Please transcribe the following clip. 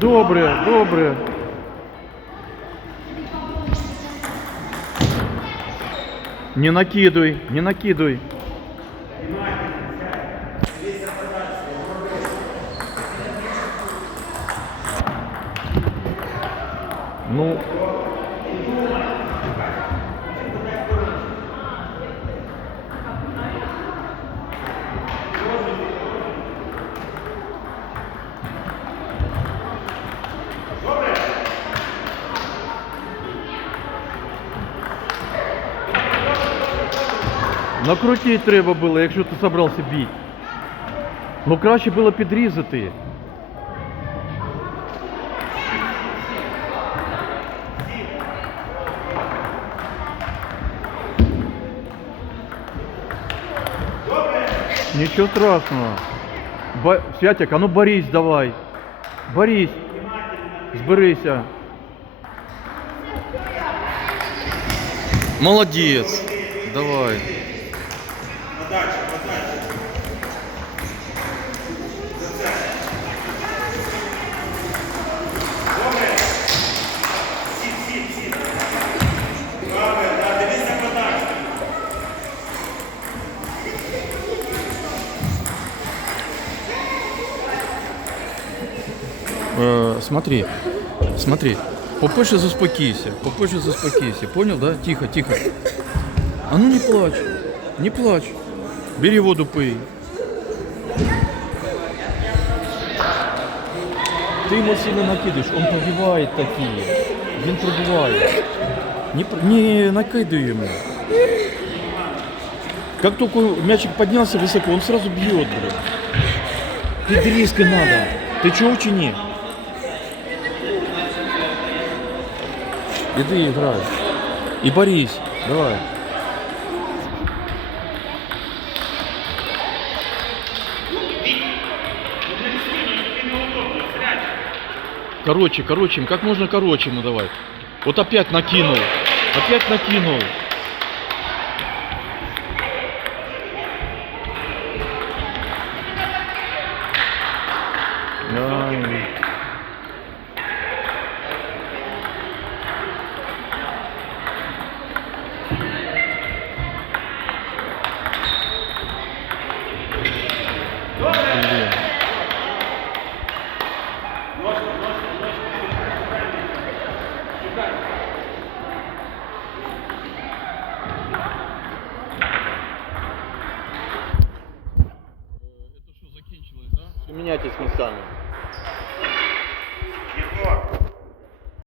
Добре, добре. Не накидуй, не накидуй. Ну, накрутити треба було, якщо ти собрався бити. Ну краще було підрізати. Ничего страшного. Ба... Святик, а ну борись давай. Борись. Зберися. Молодец. Давай. Э, смотри, смотри. Попозже заспокійся, попозже заспокійся. Понял, да? Тихо, тихо. А ну не плачь, не плачь. Бери воду, пий. Ты ему сильно накидываешь, он пробивает такие. Він пробивает. Не, не накидывай ему. Как только мячик поднялся высоко, он сразу бьет, блин. Педризкой надо. Ты чего ученик? Иди играй. И борись. Давай. Короче, короче, как можно короче ему давай. Вот опять накинул. Опять накинул. Ай. Блин. Это что, закінчилось, да? Меняйтесь местами.